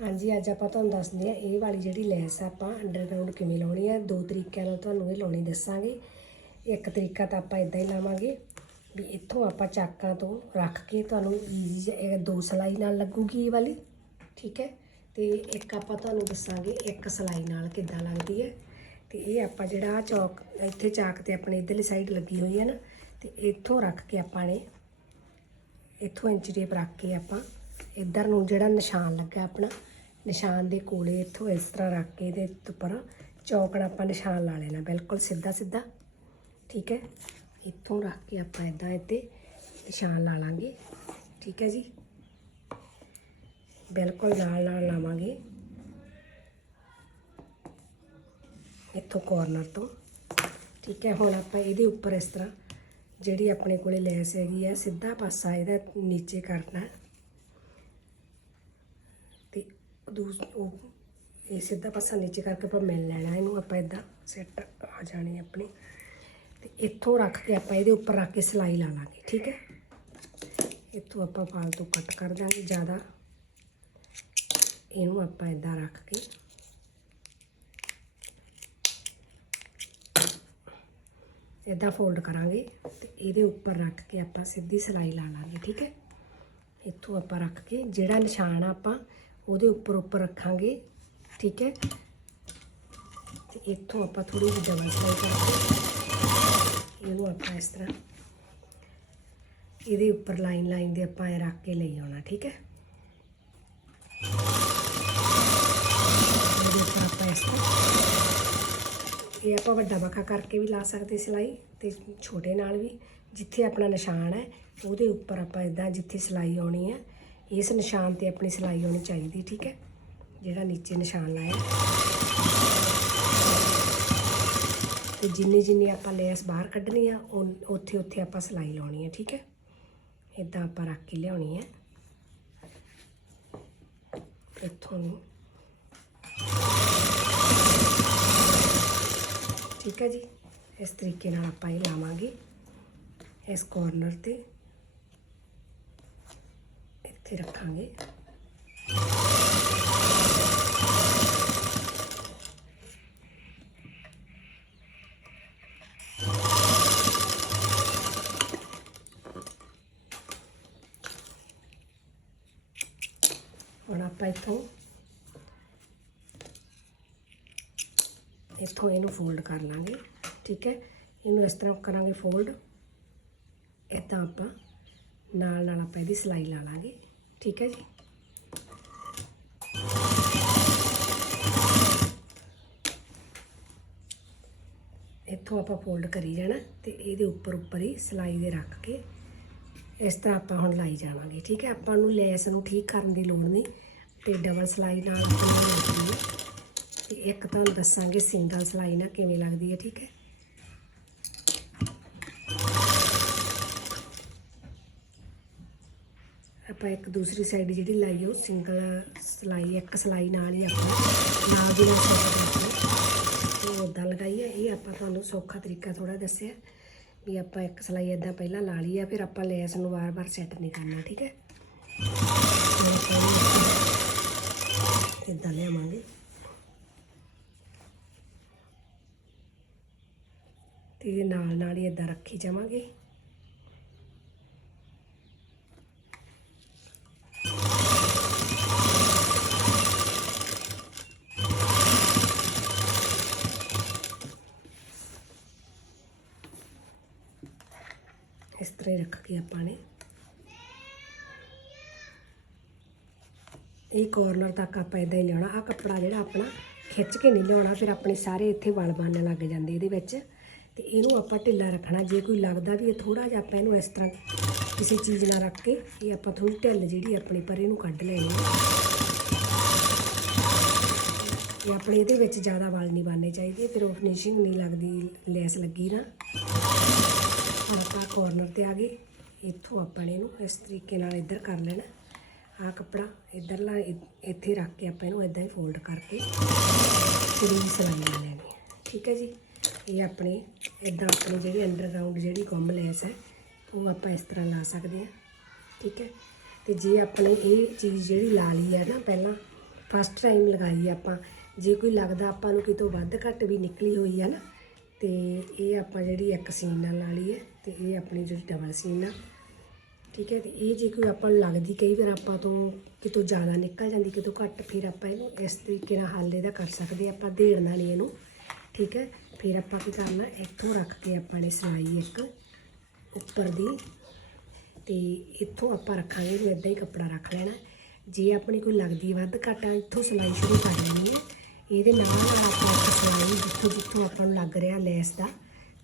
ਹਾਂਜੀ, ਅੱਜ ਆਪਾਂ ਤੁਹਾਨੂੰ ਦੱਸਦੇ ਆ ਇਹ ਵਾਲੀ ਜਿਹੜੀ ਲੈਸ ਆ ਆਪਾਂ ਅੰਡਰਗਰਾਉਂਡ ਕਿਵੇਂ ਲਾਉਣੀ ਆ। ਦੋ ਤਰੀਕਿਆਂ ਨਾਲ ਤੁਹਾਨੂੰ ਇਹ ਲਾਉਣੀ ਦੱਸਾਂਗੇ। ਇੱਕ ਤਰੀਕਾ ਤਾਂ ਆਪਾਂ ਇਦਾਂ ਹੀ ਲਾਵਾਂਗੇ ਵੀ ਇੱਥੋਂ ਆਪਾਂ ਚਾਕਾਂ ਤੋਂ ਰੱਖ ਕੇ ਤੁਹਾਨੂੰ ਈਜ਼ੀ ਇਹ ਦੋ ਸਲਾਈ ਨਾਲ ਲੱਗੂਗੀ ਇਹ ਵਾਲੀ, ਠੀਕ ਹੈ? ਤੇ ਇੱਕ ਆਪਾਂ ਤੁਹਾਨੂੰ ਦੱਸਾਂਗੇ ਇੱਕ ਸਲਾਈ ਨਾਲ ਕਿੱਦਾਂ ਲੱਗਦੀ ਹੈ। ਤੇ ਇਹ ਆਪਾਂ ਜਿਹੜਾ ਆਹ ਚੌਕ, ਇੱਥੇ ਚਾਕ ਤੇ ਆਪਣੇ ਇਧਰਲੀ ਸਾਈਡ ਲੱਗੀ ਹੋਈ ਹੈ ਨਾ, ਤੇ ਇੱਥੋਂ ਰੱਖ ਕੇ ਆਪਾਂ ਨੇ, ਇੱਥੋਂ ਇੰਚ ਟੇਪ ਰੱਖ ਕੇ ਆਪਾਂ ਇੱਧਰ ਨੂੰ ਜਿਹੜਾ ਨਿਸ਼ਾਨ ਲੱਗਾ ਆਪਣਾ, ਨਿਸ਼ਾਨ ਦੇ ਕੋਲੇ ਇੱਥੋਂ ਇਸ ਤਰ੍ਹਾਂ ਰੱਖ ਕੇ ਇਹਦੇ ਉੱਪਰ ਚੌਕੜਾ ਆਪਾਂ ਨਿਸ਼ਾਨ ਲਾ ਲੈਣਾ, ਬਿਲਕੁਲ ਸਿੱਧਾ ਸਿੱਧਾ, ਠੀਕ ਹੈ? ਇੱਥੋਂ ਰੱਖ ਕੇ ਆਪਾਂ ਇਦਾਂ ਇੱਥੇ ਨਿਸ਼ਾਨ ਲਾ ਲਾਂਗੇ, ਠੀਕ ਹੈ ਜੀ? ਬਿਲਕੁਲ ਨਾਲ ਨਾਲ ਲਾਵਾਂਗੇ। ਇੱਥੋਂ ਕੋਰਨਰ ਤੋਂ, ਠੀਕ ਹੈ? ਹੁਣ ਆਪਾਂ ਇਹਦੇ ਉੱਪਰ ਇਸ ਤਰ੍ਹਾਂ, ਜਿਹੜੀ ਆਪਣੇ ਕੋਲੇ ਲੈਸ ਹੈਗੀ ਆ ਸਿੱਧਾ ਪਾਸਾ ਇਹਦਾ ਨੀਚੇ ਕਰਨਾ ਹੈ। ਤੇ ਦੂਸ ਉਹ ਇਹ ਸਿੱਧਾ ਪਾਸਾ ਨੀਚੇ ਕਰਕੇ ਆਪਾਂ ਮਿਲ ਲੈਣਾ, ਇਹਨੂੰ ਆਪਾਂ ਇਦਾਂ ਸੈੱਟ ਆ ਜਾਣੀ ਆਪਣੀ। ਤੇ ਇੱਥੋਂ ਰੱਖ ਕੇ ਆਪਾਂ ਇਹਦੇ ਉੱਪਰ ਰੱਖ ਕੇ ਸਿਲਾਈ ਲਾ ਲਾਂਗੇ, ਠੀਕ ਹੈ? ਇੱਥੋਂ ਆਪਾਂ ਫਾਲਤੂ ਕੱਟ ਕਰ ਦਾਂਗੇ ਜ਼ਿਆਦਾ। ਇਹਨੂੰ ਆਪਾਂ ਇਦਾਂ ਰੱਖ ਕੇ ਇਦਾਂ ਫੋਲਡ ਕਰਾਂਗੇ ਤੇ ਇਹਦੇ ਉੱਪਰ ਰੱਖ ਕੇ ਆਪਾਂ ਸਿੱਧੀ ਸਿਲਾਈ ਲਾ ਲਾਂਗੇ, ਠੀਕ ਹੈ? ਇੱਥੋਂ ਆਪਾਂ ਰੱਖ ਕੇ ਜਿਹੜਾ ਨਿਸ਼ਾਨ ਆ ਆਪਾਂ ਉਹਦੇ ਉੱਪਰ ਉੱਪਰ ਰੱਖਾਂਗੇ, ਠੀਕ ਹੈ? ਤੇ ਇੱਥੋਂ ਆਪਾਂ ਥੋੜੀ ਜਿਹੀ ਡਬਲ ਸਿਲਾਈ ਕਰਕੇ ਇਹਨੂੰ ਆਪਾਂ ਇਸ ਤਰ੍ਹਾਂ ਇਹਦੇ ਉੱਪਰ ਲਾਈਨ ਲਾਈਨ ਦੇ ਆਪਾਂ ਇਹ ਰੱਖ ਕੇ ਲਈ ਆਉਣਾ, ਠੀਕ ਹੈ? ਇਹਦੇ ਉੱਪਰ ਆਪਾਂ ਇਸ ਤਰ੍ਹਾਂ ਇਹ ਆਪਾਂ ਵੱਡਾ ਬਖਾ ਕਰਕੇ ਵੀ ਲਾ ਸਕਦੇ ਸਿਲਾਈ ਤੇ ਛੋਟੇ ਨਾਲ ਵੀ, ਜਿੱਥੇ ਆਪਣਾ ਨਿਸ਼ਾਨ ਹੈ, ਉਹਦੇ ਉੱਪਰ ਆਪਾਂ ਇਦਾਂ ਜਿੱਥੇ ਸਿਲਾਈ ਆਉਣੀ ਹੈ ਇਸ ਨਿਸ਼ਾਨ ਤੇ ਆਪਣੀ ਸਿਲਾਈ ਹੋਣੀ ਚਾਹੀਦੀ, ਠੀਕ ਹੈ? ਜਿਹੜਾ ਨੀਚੇ ਨਿਸ਼ਾਨ ਲਾਇਆ। ਤੇ ਜਿੰਨੀ ਜਿੰਨੀ ਆਪਾਂ ਲੇਸ ਬਾਹਰ ਕੱਢਣੀ ਆ ਉਨ- ਉੱਥੇ ਉੱਥੇ ਆਪਾਂ ਸਿਲਾਈ ਲਾਉਣੀ ਹੈ, ਠੀਕ ਹੈ? ਇਦਾਂ ਆਪਾਂ ਰੱਖ ਕੇ ਲਿਆਉਣੀ ਹੈ। ਇੱਥੋਂ ਨੂੰ ਠੀਕ ਹੈ ਜੀ? ਇਸ ਤਰੀਕੇ ਨਾਲ ਆਪਾਂ ਇਹ ਲਾਵਾਂਗੇ ਇਸ ਕੋਰਨਰ ਤੇ। ਇੱਥੇ ਰੱਖਾਂਗੇ ਹੁਣ ਆਪਾਂ ਇੱਥੋਂ ਇੱਥੋਂ ਇਹਨੂੰ ਫੋਲਡ ਕਰ ਲਾਂਗੇ ਠੀਕ ਹੈ ਇਹਨੂੰ ਇਸ ਤਰ੍ਹਾਂ ਕਰਾਂਗੇ ਫੋਲਡ ਇਦਾਂ ਆਪਾਂ ਨਾਲ ਨਾਲ ਆਪਾਂ ਇਹਦੀ ਸਿਲਾਈ ਲਾ ਲਾਂਗੇ ਠੀਕ ਹੈ ਜੀ। ਇੱਥੋਂ ਆਪਾਂ ਫੋਲਡ ਕਰੀ ਜਾਣਾ ਤੇ ਇਹਦੇ ਉੱਪਰ ਉੱਪਰ ਹੀ ਸਿਲਾਈ ਦੇ ਰੱਖ ਕੇ ਇਸ ਤਰ੍ਹਾਂ ਆਪਾਂ ਹੁਣ ਲਾਈ ਜਾਵਾਂਗੇ, ਠੀਕ ਹੈ? ਆਪਾਂ ਨੂੰ ਲੈਸ ਨੂੰ ਠੀਕ ਕਰਨ ਦੀ ਲੋੜ ਨਹੀਂ ਤੇ ਡਬਲ ਸਿਲਾਈ ਨਾਲ ਕਿਵੇਂ ਲੱਗਦੀ ਹੈ? ਤੇ ਇੱਕ ਤੁਹਾਨੂੰ ਦੱਸਾਂਗੇ ਸਿੰਗਲ ਸਿਲਾਈ ਨਾਲ ਕਿਵੇਂ ਲੱਗਦੀ ਹੈ, ਠੀਕ ਹੈ? ਆਪਾਂ ਇੱਕ ਦੂਸਰੀ ਸਾਈਡ ਜਿਹੜੀ ਲਾਈ ਉਹ ਸਿੰਗਲ ਸਿਲਾਈ, ਇੱਕ ਸਿਲਾਈ ਨਾਲ ਹੀ ਆਪਾਂ ਨਾਲ ਦੀ ਨਾਲ ਸੌਖਾ ਉਹ ਉਦਾਂ ਲਗਾਈ ਹੈ ਇਹ ਆਪਾਂ ਤੁਹਾਨੂੰ ਸੌਖਾ ਤਰੀਕਾ ਥੋੜਾ ਦੱਸਿਆ ਵੀ ਆਪਾਂ ਇੱਕ ਸਿਲਾਈ ਇਦਾਂ ਪਹਿਲਾਂ ਲਾ ਲਈ ਆ ਫਿਰ ਆਪਾਂ ਲੈਸ ਨੂੰ ਵਾਰ-ਵਾਰ ਸੈੱਟ ਨਹੀਂ ਕਰਨਾ, ਠੀਕ ਹੈ? ਇਦਾਂ ਲਿਆਵਾਂਗੇ। ਤੇ ਨਾਲ ਨਾਲ ਹੀ ਇਦਾਂ ਰੱਖੀ ਜਾਵਾਂਗੇ। ਇਸ ਰੱਖ ਕੇ ਆਪਾਂ ਨੇ। ਇਹ ਕਾਰਨਰ ਤੱਕ ਆਪਾਂ ਇਦਾਂ ਹੀ ਲਿਆਉਣਾ। ਆ ਕੱਪੜਾ ਜਿਹੜਾ ਆਪਣਾ ਖਿੱਚ ਕੇ ਨਹੀਂ ਲਿਆਉਣਾ, ਫਿਰ ਆਪਣੇ ਸਾਰੇ ਇੱਥੇ ਵਲ ਬਣਨ ਲੱਗ ਜਾਂਦੇ ਇਹਦੇ ਵਿੱਚ। ਤੇ ਇਹਨੂੰ ਆਪਾਂ ਢਿੱਲਾ ਰੱਖਣਾ। ਜੇ ਕੋਈ ਲੱਗਦਾ ਵੀ ਇਹ ਥੋੜਾ ਜਿਹਾ ਆਪਾਂ ਇਹਨੂੰ ਇਸ ਤਰ੍ਹਾਂ ਕਿਸੇ ਚੀਜ਼ ਨਾਲ ਰੱਖ ਕੇ, ਇਹ ਆਪਾਂ ਥੋੜੀ ਢਿੱਲ ਜਿਹੜੀ ਆਪਣੀ ਪਰੇ ਨੂੰ ਕੱਢ ਲੈਣੀ ਇਹ ਆਪਣੇ ਇਹਦੇ ਵਿੱਚ ਜ਼ਿਆਦਾ ਵਲ ਨਹੀਂ ਬਣਨੇ ਚਾਹੀਦੇ। ਫਿਰ ਉਹ ਫਿਨਿਸ਼ਿੰਗ ਨਹੀਂ ਲੱਗਦੀ, ਲੈਸ ਲੱਗੀ ਨਾ। ਹੁਣ ਆਪਾਂ ਕੋਰਨਰ ਤੇ ਆ ਗਏ। ਇੱਥੋਂ ਆਪਾਂ ਨੇ ਇਹਨੂੰ ਇਸ ਤਰੀਕੇ ਨਾਲ ਇੱਧਰ ਕਰ ਲੈਣਾ। ਆਹ ਕੱਪੜਾ ਇੱਧਰਲਾ ਇ- ਇੱਥੇ ਰੱਖ ਕੇ ਆਪਾਂ ਇਹਨੂੰ ਇਦਾਂ ਹੀ ਫੋਲਡ ਕਰਕੇ ਫਿਰ ਇਹ ਸਿਲਾਈ ਲਾ ਲੈਣੀ ਹੈ ਠੀਕ ਹੈ ਜੀ? ਇਹ ਆਪਣੇ, ਇਦਾਂ ਆਪਣੀ ਜਿਹੜੀ ਅੰਡਰਗਰਾਉਂਡ ਜਿਹੜੀ ਗੁੰਮ ਲੈਸ ਹੈ, ਉਹ ਆਪਾਂ ਇਸ ਤਰ੍ਹਾਂ ਲਾ ਸਕਦੇ ਹਾਂ। ਠੀਕ ਹੈ? ਤੇ ਜੇ ਆਪਣੇ ਇਹ ਚੀਜ਼ ਜਿਹੜੀ ਲਾ ਲਈ ਹੈ ਨਾ ਪਹਿਲਾਂ ਫਸਟ ਟਾਈਮ ਲਗਾਈ ਆਪਾਂ, ਜੇ ਕੋਈ ਲੱਗਦਾ ਆਪਾਂ ਨੂੰ ਕਿਤੋਂ ਵੱਧ ਘੱਟ ਵੀ ਨਿਕਲੀ ਹੋਈ ਹੈ ਨਾ, ਤੇ ਇਹ ਆਪਾਂ ਜਿਹੜੀ ਇੱਕ ਸੀਨ ਨਾਲ ਲਾ ਲਈ ਹੈ। ਤੇ ਇਹ ਆਪਣੀ ਜਿਹੜੀ ਡਬਲ ਸੀਨ ਆ, ਠੀਕ ਹੈ, ਤੇ ਇਹ ਜੇ ਕੋਈ ਆਪਾਂ ਨੂੰ ਲੱਗਦੀ ਕਈ ਵਾਰ ਆਪਾਂ ਤੋਂ ਕਿਤੋਂ ਜ਼ਿਆਦਾ ਨਿਕਲ ਜਾਂਦੀ, ਕਿਤੋਂ ਘੱਟ, ਫਿਰ ਆਪਾਂ ਇਹਨੂੰ ਇਸ ਤਰੀਕੇ ਨਾਲ ਹੱਲ ਇਹਦਾ ਕਰ ਸਕਦੇ ਹਾਂ। ਆਪਾਂ ਦੇੜਨਾ ਨਹੀਂ ਇਹਨੂੰ, ਠੀਕ ਹੈ, ਫਿਰ ਆਪਾਂ ਕੀ ਕਰਨਾ, ਇੱਥੋਂ ਰੱਖ ਕੇ ਆਪਾਂ ਨੇ ਸਿਲਾਈ ਇੱਕ ਉੱਪਰ ਦੀ, ਤੇ ਇੱਥੋਂ ਆਪਾਂ ਰੱਖਾਂਗੇ ਵੀ ਇਦਾਂ ਹੀ ਕੱਪੜਾ ਰੱਖ ਲੈਣਾ ਜੇ ਆਪਣੀ ਕੋਈ ਲੱਗਦੀ ਵੱਧ ਘੱਟ ਆ, ਇੱਥੋਂ ਸਿਲਾਈ ਸ਼ੁਰੂ ਕਰ ਲੈਣੀ ਹੈ ਇਹਦੇ ਨਾਲ ਆਪਾਂ ਸਿਲਾਈ ਜਿੱਥੋਂ ਜਿੱਥੋਂ ਆਪਾਂ ਨੂੰ ਲੱਗ ਰਿਹਾ ਲੈਸ ਦਾ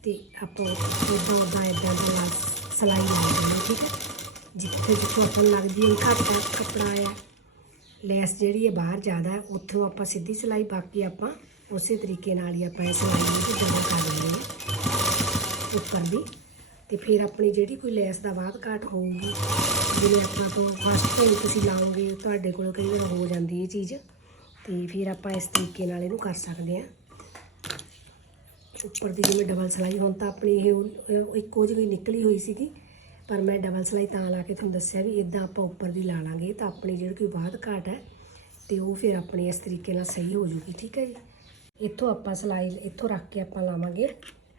ਤੇ ਆਪਾਂ ਇਦਾਂ ਉਦਾਂ ਇਦਾਂ ਦਾ ਲਾ- ਸਿਲਾਈ ਲਾ ਦੇਣੀ ਠੀਕ ਹੈ? ਜਿੱਥੇ ਜਿੱਥੋਂ ਆਪਾਂ ਨੂੰ ਲੱਗਦੀ ਹੈ ਘੱਟ ਆ, ਕੱਪੜਾ ਆ, ਲੈਸ ਜਿਹੜੀ ਹੈ ਬਾਹਰ ਜ਼ਿਆਦਾ ਹੈ, ਉੱਥੋਂ ਆਪਾਂ ਸਿੱਧੀ ਸਿਲਾਈ ਬਾਕੀ ਆਪਾਂ ਉਸੇ ਤਰੀਕੇ ਨਾਲ ਹੀ ਆਪਾਂ ਇਹ ਸਿਲਾਈ ਨੂੰ ਜਮਾ ਕਰ ਲੈਣੀ ਹੈ ਉੱਪਰ ਦੀ। ਤੇ ਫਿਰ ਆਪਣੀ ਜਿਹੜੀ ਕੋਈ ਲੈਸ ਦਾ ਬਾਅਦ ਘਾਟ ਹੋਊਗੀ, ਜਿਵੇਂ ਆਪਾਂ ਤੋਂ ਫਸਟ ਟਾਈਮ ਤੁਸੀਂ ਲਾਓਗੇ, ਤੁਹਾਡੇ ਕੋਲ ਕਈ ਵਾਰ ਹੋ ਜਾਂਦੀ ਇਹ ਚੀਜ਼, ਤੇ ਫਿਰ ਆਪਾਂ ਇਸ ਤਰੀਕੇ ਨਾਲ ਇਹਨੂੰ ਕਰ ਸਕਦੇ ਹਾਂ। ਉੱਪਰ ਦੀ ਜਿਵੇਂ ਡਬਲ ਸਿਲਾਈ, ਹੁਣ ਤਾਂ ਆਪਣੀ ਇਹ ਉਹ- ਇੱਕੋ ਜਿਹੀ ਨਿਕਲੀ ਹੋਈ ਸੀਗੀ, ਪਰ ਮੈਂ ਡਬਲ ਸਿਲਾਈ ਤਾਂ ਲਾ ਕੇ ਤੁਹਾਨੂੰ ਦੱਸਿਆ ਵੀ ਇਦਾਂ ਆਪਾਂ ਉੱਪਰ ਦੀ ਲਾ ਲਾਂਗੇ, ਤਾਂ ਆਪਣੀ ਜਿਹੜੀ ਕੋਈ ਬਾਅਦ ਘਾਟ ਹੈ, ਤੇ ਉਹ ਫਿਰ ਆਪਣੀ ਇਸ ਤਰੀਕੇ ਨਾਲ ਸਹੀ ਹੋ ਜੂਗੀ, ਠੀਕ ਹੈ ਜੀ? ਇੱਥੋਂ ਆਪਾਂ ਸਿਲਾਈ, ਇੱਥੋਂ ਰੱਖ ਕੇ ਆਪਾਂ ਲਾਵਾਂਗੇ,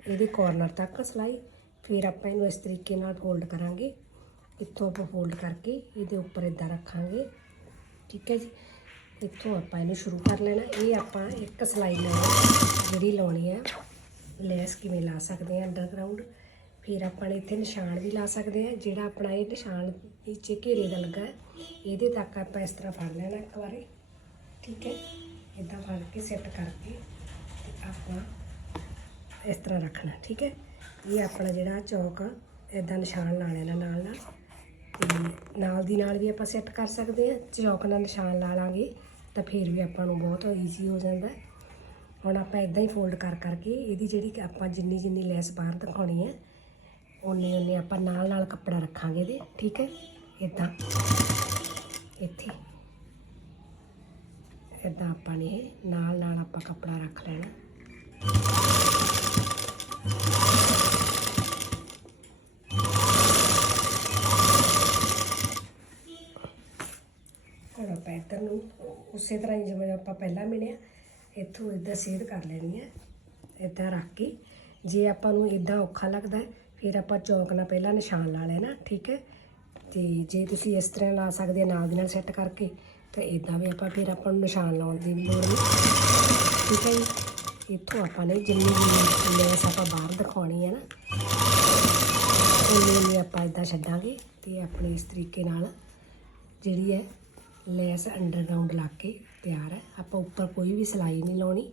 ਇਹਦੇ ਕੋਰਨਰ ਤੱਕ ਸਿਲਾਈ, ਫਿਰ ਆਪਾਂ ਇਹਨੂੰ ਇਸ ਤਰੀਕੇ ਨਾਲ ਫੋਲਡ ਕਰਾਂਗੇ, ਇੱਥੋਂ ਆਪਾਂ ਫੋਲਡ ਕਰਕੇ ਇਹਦੇ ਉੱਪਰ ਇਦਾਂ ਰੱਖਾਂਗੇ, ਠੀਕ ਹੈ ਜੀ? ਇੱਥੋਂ ਆਪਾਂ ਇਹਨੂੰ ਸ਼ੁਰੂ ਕਰ ਲੈਣਾ, ਇਹ ਆਪਾਂ ਇੱਕ ਸਿਲਾਈ ਲੈਣੀ ਜਿਹੜੀ ਲਾਉਣੀ ਹੈ ਲੈਸ ਕਿਵੇਂ ਲਾ ਸਕਦੇ ਹਾਂ ਅੰਡਰਗਰਾਉਂਡ? ਫਿਰ ਆਪਾਂ ਨੇ ਇੱਥੇ ਨਿਸ਼ਾਨ ਵੀ ਲਾ ਸਕਦੇ ਹਾਂ ਜਿਹੜਾ ਆਪਣਾ ਇਹ ਨਿਸ਼ਾਨ ਨੀਚੇ ਘੇਰੇ ਦਾ ਲੱਗਾ ਹੈ, ਇਹਦੇ ਤੱਕ ਆਪਾਂ ਇਸ ਤਰ੍ਹਾਂ ਫੜ ਲੈਣਾ ਇੱਕ ਵਾਰੀ। ਠੀਕ ਹੈ? ਇਦਾਂ ਫੜ ਕੇ ਸੈੱਟ ਕਰਕੇ ਤੇ ਆਪਾਂ ਇਸ ਤਰ੍ਹਾਂ ਰੱਖਣਾ, ਠੀਕ ਹੈ? ਇਹ ਆਪਣਾ ਜਿਹੜਾ ਚੌਕ ਇਦਾਂ ਨਿਸ਼ਾਨ ਲਾ ਲੈਣਾ ਨਾਲ ਨਾਲ। ਤੇ ਨਾਲ ਦੀ ਨਾਲ ਵੀ ਆਪਾਂ ਸੈੱਟ ਕਰ ਸਕਦੇ ਹਾਂ ਚੌਕ ਨਾਲ ਨਿਸ਼ਾਨ ਲਾ ਲਾਂਗੇ, ਤਾਂ ਫਿਰ ਵੀ ਆਪਾਂ ਨੂੰ ਬਹੁਤ ਈਜ਼ੀ ਹੋ ਜਾਂਦਾ ਹੈ। ਹੁਣ ਆਪਾਂ ਇਦਾਂ ਹੀ ਫੋਲਡ ਕਰ ਕਰਕੇ ਇਹਦੀ ਜਿਹੜੀ ਆਪਾਂ ਜਿੰਨੀ ਜਿੰਨੀ ਲੈਸ ਬਾਹਰ ਦਿਖਾਉਣੀ ਹੈ ਉਨੇ ਓਨੇ ਆਪਾਂ ਨਾਲ ਨਾਲ ਕੱਪੜਾ ਰੱਖਾਂਗੇ ਇਹਦੇ, ਠੀਕ ਹੈ? ਇਦਾਂ ਇੱਥੇ। ਇਦਾਂ ਆਪਾਂ ਨੇ ਨਾਲ ਨਾਲ ਆਪਾਂ ਕੱਪੜਾ ਰੱਖ ਲੈਣਾ। ਹੁਣ ਆਪਾਂ ਇੱਧਰ ਨੂੰ ਉਸੇ ਤਰ੍ਹਾਂ ਹੀ ਜਿਵੇਂ ਆਪਾਂ ਪਹਿਲਾਂ ਮਿਲਿਆ ਇੱਥੋਂ ਇਦਾਂ ਸੇਧ ਕਰ ਲੈਣੀ ਹੈ, ਇਦਾਂ ਰੱਖ ਕੇ। ਜੇ ਆਪਾਂ ਨੂੰ ਇਦਾਂ ਔਖਾ ਲੱਗਦਾ, ਫਿਰ ਆਪਾਂ ਚੌਂਕ ਨਾਲ ਪਹਿਲਾਂ ਨਿਸ਼ਾਨ ਲਾ ਲੈਣਾ, ਠੀਕ ਹੈ? ਤੇ ਜੇ ਤੁਸੀਂ ਇਸ ਤਰ੍ਹਾਂ ਲਾ ਸਕਦੇ ਹੋ ਨਾਲ ਦੀ ਨਾਲ ਸੈੱਟ ਕਰਕੇ, ਤਾਂ ਇਦਾਂ ਵੀ ਆਪਾਂ ਫਿਰ ਆਪਾਂ ਨੂੰ ਨਿਸ਼ਾਨ ਲਾਉਣ ਦੀ ਲੋੜ ਨਹੀਂ। ਠੀਕ ਹੈ ਜੀ? ਇੱਥੋਂ ਆਪਾਂ ਨੇ ਜਿੰਨੀ ਵੀ ਲੈਸ ਆਪਾਂ ਬਾਹਰ ਦਿਖਾਉਣੀ ਹੈ ਨਾ ਉਨੀ ਉਨੀ ਆਪਾਂ ਇਦਾਂ ਛੱਡਾਂਗੇ ਤੇ ਆਪਣੇ ਇਸ ਤਰੀਕੇ ਨਾਲ ਜਿਹੜੀ ਹੈ ਲੈਸ ਅੰਡਰਗਰਾਉਂਡ ਲਾ ਕੇ ਤਿਆਰ ਹੈ। ਆਪਾਂ ਉੱਪਰ ਕੋਈ ਵੀ ਸਿਲਾਈ ਨਹੀਂ ਲਾਉਣੀ,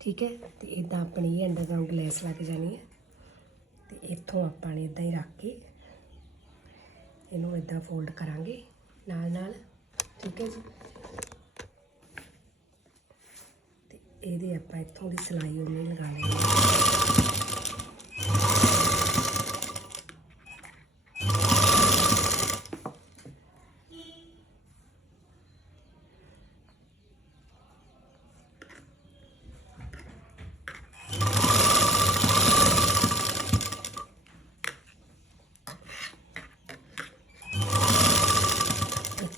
ਠੀਕ ਹੈ? ਤੇ ਇਦਾਂ ਆਪਣੀ ਇਹ ਅੰਡਰਗਰਾਉਂਡ ਲੈਸ ਲੱਗ ਜਾਣੀ ਹੈ। ਤੇ ਇੱਥੋਂ ਆਪਾਂ ਨੇ ਇਦਾਂ ਹੀ ਰੱਖ ਕੇ ਇਹਨੂੰ ਇਦਾਂ ਫੋਲਡ ਕਰਾਂਗੇ ਨਾਲ ਨਾਲ ਠੀਕ ਹੈ ਜੀ? ਤੇ ਇਹਦੇ ਆਪਾਂ ਇੱਥੋਂ ਦੀ ਸਿਲਾਈ ਉਹਨੇ ਲਗਾ ਲੈਣੀ ਹੈ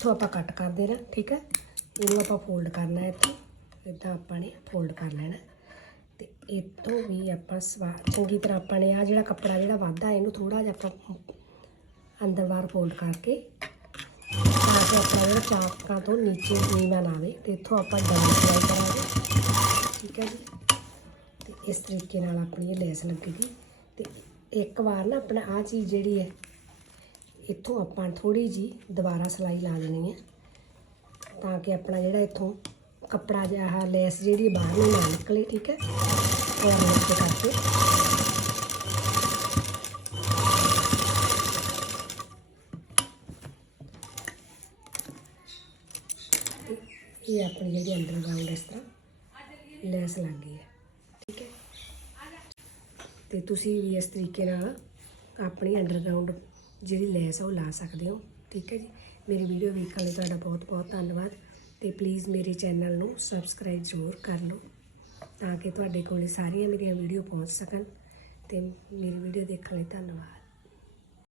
ਇੱਥੋਂ ਆਪਾਂ ਕੱਟ ਕਰ ਦੇਣਾ ਠੀਕ ਹੈ? ਇਹਨੂੰ ਆਪਾਂ ਫੋਲਡ ਕਰਨਾ ਹੈ ਇੱਥੋਂ। ਇਦਾਂ ਆਪਾਂ ਨੇ ਫੋਲਡ ਕਰ ਲੈਣਾ ਤੇ ਇੱਥੋਂ ਵੀ ਆਪਾਂ ਸਵਾ, ਚੰਗੀ ਤਰ੍ਹਾਂ ਆਪਾਂ ਨੇ ਆ ਜਿਹੜਾ ਕੱਪੜਾ ਜਿਹੜਾ ਵਾਧਾ ਇਹਨੂੰ ਥੋੜਾ ਜਿਹਾ ਆਪਾਂ ਅੰਦਰ ਬਾਹਰ ਫੋਲਡ ਕਰਕੇ ਤਾਂ ਕਿ ਆਪਣਾ ਜਿਹੜਾ ਚਾਕਾਂ ਤੋਂ ਨੀਚੇ ਨੀਵਾ ਨਾ ਆਵੇ ਤੇ ਇੱਥੋਂ ਆਪਾਂ ਡਬਲ ਸਿਲਾਈ ਕਰਾਂਗੇ। ਠੀਕ ਹੈ ਜੀ? ਤੇ ਇਸ ਤਰੀਕੇ ਨਾਲ ਆਪਣੀ ਇਹ ਲੈਸ ਲੱਗੇਗੀ। ਤੇ ਇੱਕ ਵਾਰ ਨਾ ਆਪਣਾ ਆ ਚੀਜ਼ ਜਿਹੜੀ ਹੈ ਇੱਥੋਂ ਆਪਾਂ ਥੋੜੀ ਜੀ ਦੁਬਾਰਾ ਸਿਲਾਈ ਲਾ ਦੇਣੀ ਹੈ ਤਾਂ ਕਿ ਆਪਣਾ ਜਿਹੜਾ ਇੱਥੋਂ ਕੱਪੜਾ ਜਿਹਾ ਆਹ ਲੈਸ ਜਿਹੜੀ ਬਾਹਰ ਨੂੰ ਨਾ ਨਿਕਲੇ, ਠੀਕ ਹੈ? ਔਰ ਨੀਚੇ ਕਰਕੇ। ਇਹ ਆਪਣੀ ਜਿਹੜੀ ਅੰਡਰਗਰਾਉਂਡ ਇਸ ਤਰ੍ਹਾਂ ਲੈਸ ਲੱਗ ਗਈ ਹੈ, ਠੀਕ ਹੈ? ਤੇ ਤੁਸੀਂ ਵੀ ਇਸ ਤਰੀਕੇ ਨਾਲ ਆਪਣੀ ਅੰਡਰਗਰਾਉਂਡ ਜਿਹੜੀ ਲੈਸ ਆ ਉਹ ਲਾ ਸਕਦੇ ਹੋ, ਠੀਕ ਹੈ ਜੀ? ਮੇਰੀ ਵੀਡੀਓ ਵੇਖਣ ਲਈ ਤੁਹਾਡਾ ਬਹੁਤ ਬਹੁਤ ਧੰਨਵਾਦ ਤੇ ਪਲੀਜ਼ ਮੇਰੇ ਚੈਨਲ ਨੂੰ ਸਬਸਕ੍ਰਾਈਬ ਜ਼ਰੂਰ ਕਰ ਲਓ ਤਾਂ ਕਿ ਤੁਹਾਡੇ ਕੋਲੇ ਸਾਰੀਆਂ ਮੇਰੀਆਂ ਵੀਡੀਓ ਪਹੁੰਚ ਸਕਣ ਤੇ ਮੇਰੀ ਵੀਡੀਓ ਦੇਖਣ ਲਈ ਧੰਨਵਾਦ।